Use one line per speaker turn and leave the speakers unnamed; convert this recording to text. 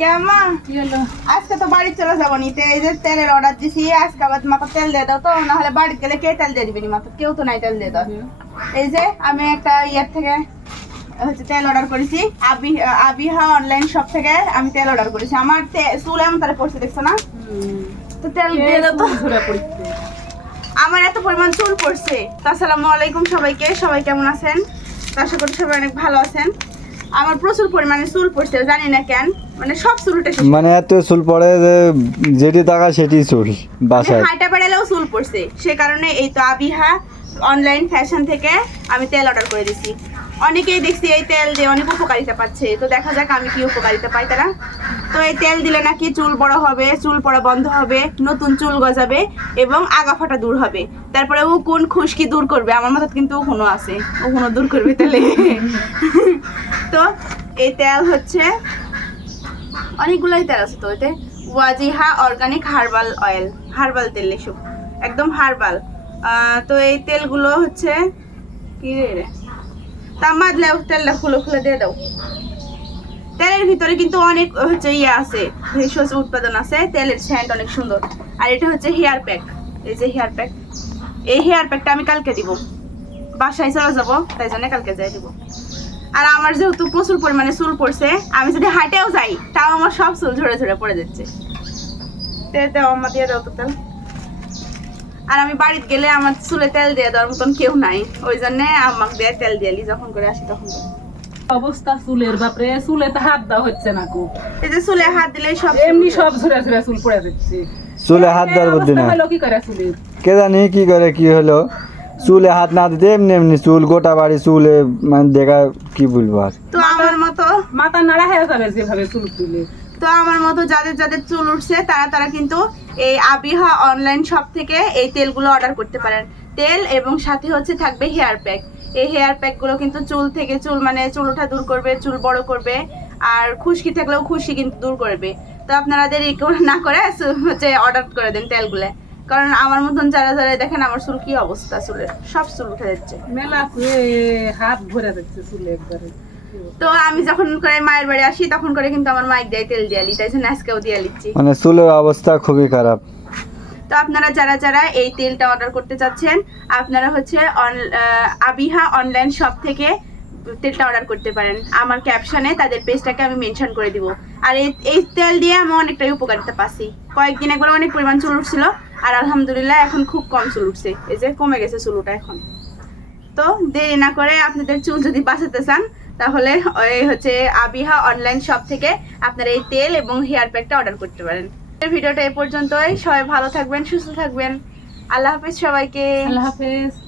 কেমন?
কি হলো
আজকে তো বাড়ি চলে যাব নিতে এই যে তেলের অর্ডার দিছি আজকে আবার মাথা তেল দিয়ে দাও তো না হলে বাড়ি গেলে কে তেল দিয়ে দিবি নি মাথা কেউ তো নাই তেল দিয়ে দাও এই যে আমি একটা ইয়ের থেকে হচ্ছে তেল অর্ডার করেছি আবি আবিহা অনলাইন শপ থেকে আমি তেল অর্ডার করেছি। আমার চুল এমন তারা পড়ছে দেখছ না? তো তেল দিয়ে দাও তো। আমার এত পরিমাণ চুল পড়ছে। আসসালামু আলাইকুম সবাইকে সবাই কেমন আছেন? আশা করি সবাই অনেক ভালো আছেন। আমার প্রচুর পরিমাণে চুল পড়ছে জানি না কেন। মানে সব চুলটা উঠে
মানে এত চুল পড়ে যে যেটি টাকা সেটি চুল বাসায়।
হাইটা বেড়ালেও চুল পড়ছে। সে কারণে এই তো আবিহা অনলাইন ফ্যাশন থেকে আমি তেল অর্ডার করে দিছি। অনেকেই দেখছি এই তেল দিয়ে অনেক উপকারিতা পাচ্ছে। তো দেখা যাক আমি কি উপকারিতা পাই তারা। তো এই তেল দিলে নাকি চুল বড় হবে, চুল পড়া বন্ধ হবে, নতুন চুল গজাবে এবং আগা ফাটা দূর হবে। তারপরে ও কোন খুশকি দূর করবে? আমার মাথায় কিন্তু কোনো আছে। ও কোনো দূর করবে তাহলে। তো এই তেল হচ্ছে অনেকগুলোই তেল আছে তো এতে। Wajiha organic herbal oil, herbal তেল এসব। একদম হার্বাল। তো এই তেলগুলো হচ্ছে কি রে? তা মাদলে তেলটা খুলে খুলে দিয়ে দাও। তেলের ভিতরে কিন্তু অনেক হচ্ছে ইয়ে আছে, ভেষজ উৎপাদন আছে, তেলের স্যান্ড অনেক সুন্দর। আর এটা হচ্ছে হেয়ার প্যাক এই যে হেয়ার প্যাক এই হেয়ার প্যাকটা আমি কালকে দিব। বাসায় চলে যাব, তাই জন্য কালকে যাই দিব। আর আমার যেহেতু প্রচুর পরিমাণে চুল পড়ছে, আমি যদি হাঁটেও যাই, তাও আমার সব চুল ঝরে ঝরে পড়ে যাচ্ছে। দিয়ে দাও তো আর আমি বাড়িতে গেলে আমার চুলে তেল দিয়ে দেওয়ার মতন কেউ নাই। ওই জন্য আমাকে দিয়ে তেল দিয়ালি যখন করে আসি তখন করে।
অবস্থা চুলের বাপরে চুলে তো হাত দেওয়া হচ্ছে না খুব
এই যে চুলে হাত দিলে সব
এমনি সব ঝুরে ঝুরে চুল পড়ে যাচ্ছে।
চুলে হাত দেওয়ার বুদ্ধি না।
কি করে চুলের?
কে জানি কি করে কি হলো? চুলে হাত না দিতে এমনি এমনি চুল গোটা বাড়ি চুলে মানে দেখা কি বলব আর।
তো আমার মতো
মাথা নাড়া হয়ে যাবে যেভাবে চুল তুলে।
তো আমার মতো যাদের যাদের চুল উঠছে, তারা তারা কিন্তু এই আবিহা অনলাইন শপ থেকে এই তেলগুলো অর্ডার করতে পারেন। তেল এবং সাথে হচ্ছে থাকবে হেয়ার প্যাক এই হেয়ার প্যাকগুলো কিন্তু চুল থেকে চুল মানে চুল ওঠা দূর করবে, চুল বড় করবে, আর খুশকি থাকলেও খুশি কিন্তু দূর করবে। তো আপনারা দেরি না করে হচ্ছে অর্ডার করে দেন তেলগুলো। কারণ আমার মতন যারা যারা দেখেন আমার চুল কি অবস্থা চুলের, সব চুল উঠে যাচ্ছে।
মেলা হাত ভরে যাচ্ছে চুলে একবারে।
তো আমি যখন করে মায়ের বাড়ি আসি তখন করে কিন্তু আমার মাইক দেয় তেল দিয়ে তাই জন্য আজকেও দিয়ে লিচ্ছি
মানে চুলের অবস্থা খুবই খারাপ।
তো আপনারা যারা যারা এই তেলটা অর্ডার করতে চাচ্ছেন আপনারা হচ্ছে আবিহা অনলাইন শপ থেকে তেলটা অর্ডার করতে পারেন। আমার ক্যাপশনে তাদের পেজটাকে আমি মেনশন করে দিব। আর এই এই তেল দিয়ে আমি অনেকটাই উপকারিতা পাচ্ছি। কয়েকদিন একবার অনেক পরিমাণ চুল উঠছিল আর আলহামদুলিল্লাহ এখন খুব কম চুল উঠছে। এই যে কমে গেছে চুলটা এখন। তো দেরি না করে আপনাদের চুল যদি বাঁচাতে চান তাহলে ওই হচ্ছে আবিহা অনলাইন শপ থেকে আপনারা এই তেল এবং হেয়ার প্যাকটা অর্ডার করতে পারেন। ভিডিওটা এই পর্যন্তই। সবাই ভালো থাকবেন, সুস্থ থাকবেন। আল্লাহ হাফিজ সবাইকে।
আল্লাহ হাফেজ।